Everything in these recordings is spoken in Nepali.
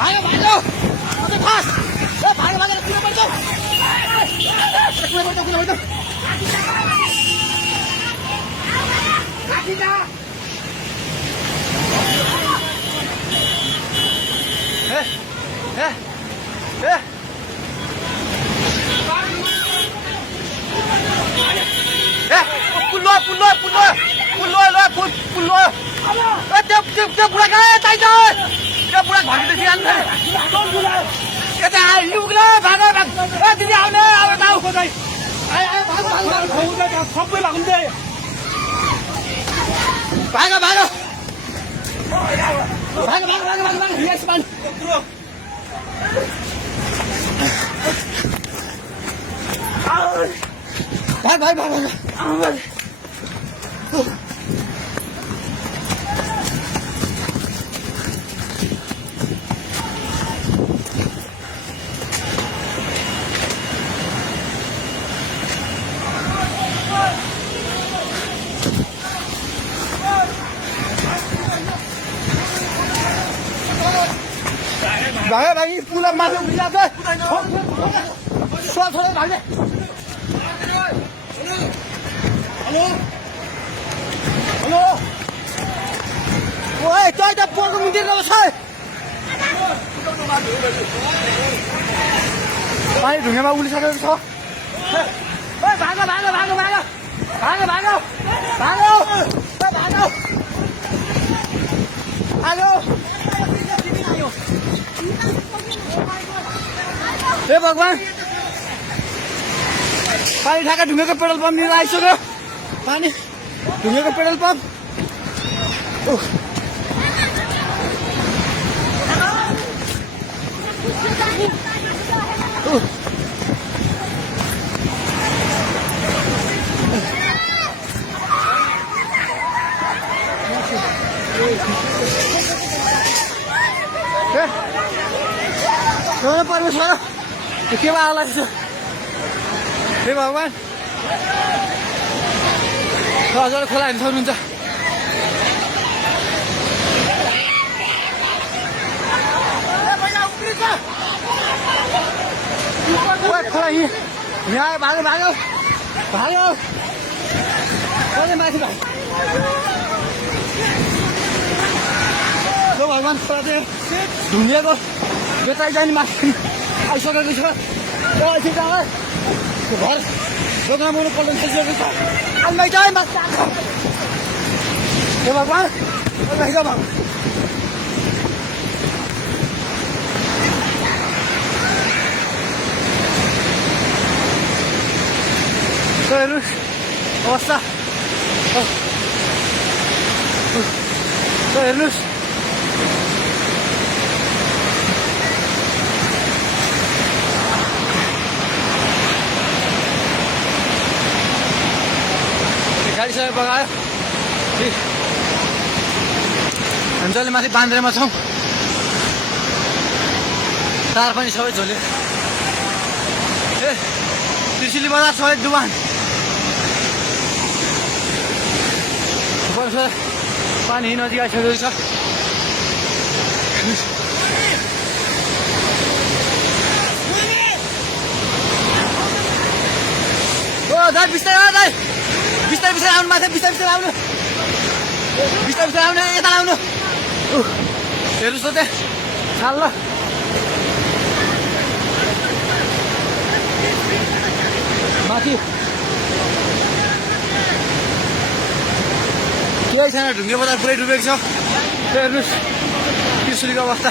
भाग्यो भाग्यो फास भाग्यो भागेर किन पर्छ त्यो बुढा कहाँ चाहिन्छ त्यो बुढा घरदेखि आन्छ यता आइपुग्ला भाग दिदी आउने अब जाऊ खोज्दै सबै भाग्दै भाग भाग भाग भाग भाग भाग भाग यस मान भाग भाग भाग भाग भागे भागी पुला माथि उभिरहेको छ छोडे भागे हेलो हेलो ओए त्यो त पोको मिन्दिर गएको छ पानी ढुङ्गामा उलिसकेको छ ओए भागो भागो भागो भागो भागो भागो भागो भागो हेलो हे भगवान पानी ठाका ढुङ्गेको पेट्रोल पम्प लिएर आइसक्यो पानी ढुङ्गेको पेट्रोल पम्प परमेश्वर के आला हे भगवान हजुर खोला हेर्नु सक्नुहुन्छ खोला यहाँ भाग्यो भाग्यो भाग्यो माथि भाग्यो भगवान खोला चाहिँ ढुङ्गिएको बेताइ जाने माथि आइसकेको छ एकछिन घर दोकान मुनि पल्ट थालिसकेको छ आइमाइ चाहिँ माथि हे भगवान भगवान हेर्नुहोस् अवस्था हेर्नुहोस् गाडीसँग बगायो हामी जहिले माथि बान्द्रेमा छौँ तार पनि सबै झोल्यो ए त्रिशुली बजार सबै डुबान पानी नजिक आइसकेको छ ओ दाइ बिस्तारै दाइ बिस्तारै बिस्तारै आउनु माथि बिस्तारै बिस्तारै आउनु बिस्तारै बिस्तारै आउनु यता आउनु हेर्नुहोस् त त्यहाँ छाल ल माथि केही छैन ढुङ्गे बजार पुरै डुबेको छ हेर्नुहोस् त्रिशुलीको अवस्था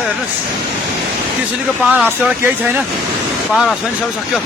हेर्नुहोस् त्रिशुलीको पाहाड हाउसबाट केही छैन पाहाड हाउस पनि सबै सक्यो